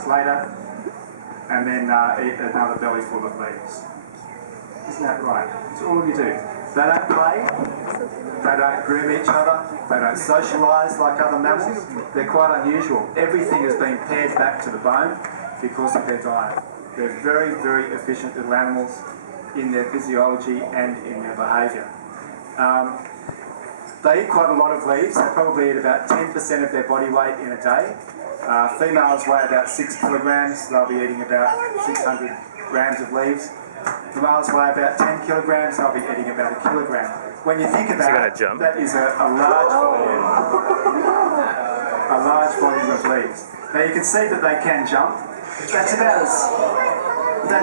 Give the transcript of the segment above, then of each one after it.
hours later, and then eat another belly full of leaves. Isn't that right? It's all you do. They don't play, they don't groom each other, they don't socialise like other mammals. They're quite unusual. Everything has been pared back to the bone because of their diet. They're very, very efficient little animals in their physiology and in their behaviour. They eat quite a lot of leaves. They probably eat about 10% of their body weight in a day. Females weigh about 6 kilograms. They'll be eating about 600 grams of leaves. The males weigh about 10 kilograms. They'll be eating about 1 kilogram. When you think about it, that is a large volume of leaves. Now you can see that they can jump. That's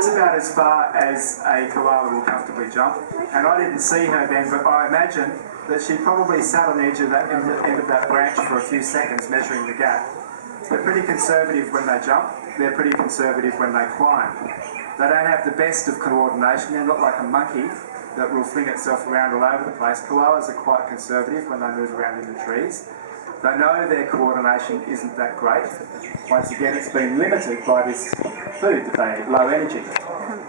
about as far as a koala will comfortably jump. And I didn't see her then, but I imagine that she probably sat on the edge of that end of that branch for a few seconds measuring the gap. They're pretty conservative when they jump. They're pretty conservative when they climb. They don't have the best of coordination. They're not like a monkey that will fling itself around all over the place. Koalas are quite conservative when they move around in the trees. They know their coordination isn't that great. Once again, it's been limited by this food that they eat, low energy.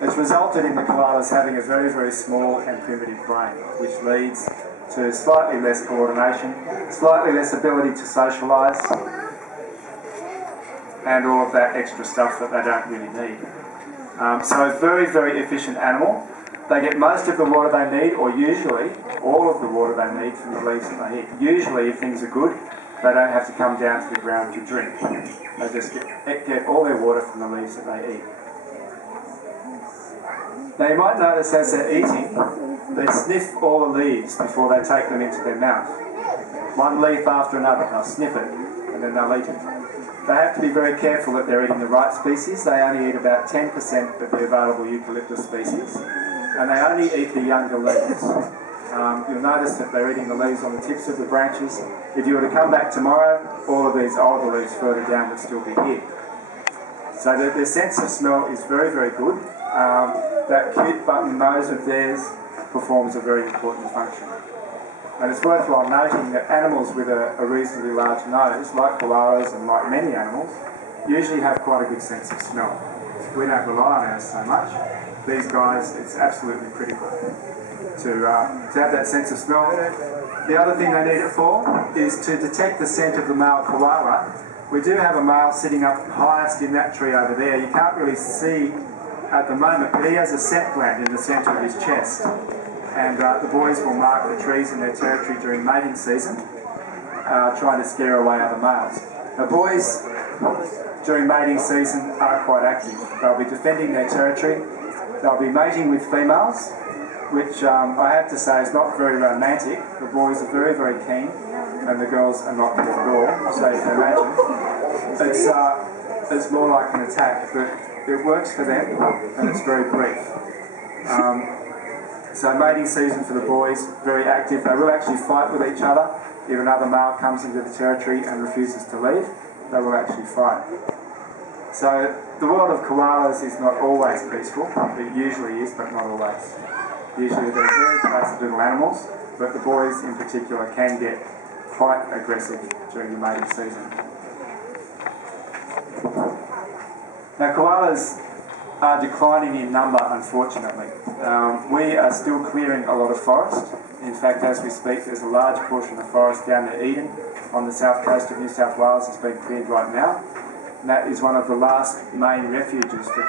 It's resulted in the koalas having a very, very small and primitive brain, which leads to slightly less coordination, slightly less ability to socialise, and all of that extra stuff that they don't really need. So a very, very efficient animal. They get most of the water they need, or usually all of the water they need from the leaves that they eat. Usually, if things are good, they don't have to come down to the ground to drink. They just get all their water from the leaves that they eat. Now you might notice as they're eating, they sniff all the leaves before they take them into their mouth. One leaf after another, they'll sniff it, and then they'll eat it. They have to be very careful that they're eating the right species. They only eat about 10% of the available eucalyptus species, and they only eat the younger leaves. You'll notice that they're eating the leaves on the tips of the branches. If you were to come back tomorrow, all of these older leaves further down would still be here. So their sense of smell is very, very good. That cute button nose of theirs performs a very important function. And it's worthwhile noting that animals with a reasonably large nose, like koalas and like many animals, usually have quite a good sense of smell. We don't rely on ours so much. These guys, it's absolutely critical to have that sense of smell. The other thing they need it for is to detect the scent of the male koala. We do have a male sitting up highest in that tree over there. You can't really see at the moment, but he has a scent gland in the centre of his chest. And the boys will mark the trees in their territory during mating season, trying to scare away other males. The boys, during mating season, are quite active. They'll be defending their territory. They'll be mating with females, which I have to say is not very romantic. The boys are very, very keen, and the girls are not at all, so you can imagine. It's more like an attack, but it works for them, and it's very brief. So mating season for the boys, very active. They will actually fight with each other. If another male comes into the territory and refuses to leave, they will actually fight. So the world of koalas is not always peaceful. It usually is, but not always. Usually they're very placid little animals, but the boys in particular can get quite aggressive during the mating season. Now koalas are declining in number, unfortunately. We are still clearing a lot of forest. In fact, as we speak, there's a large portion of forest down near Eden on the south coast of New South Wales that's been cleared right now. And that is one of the last main refuges for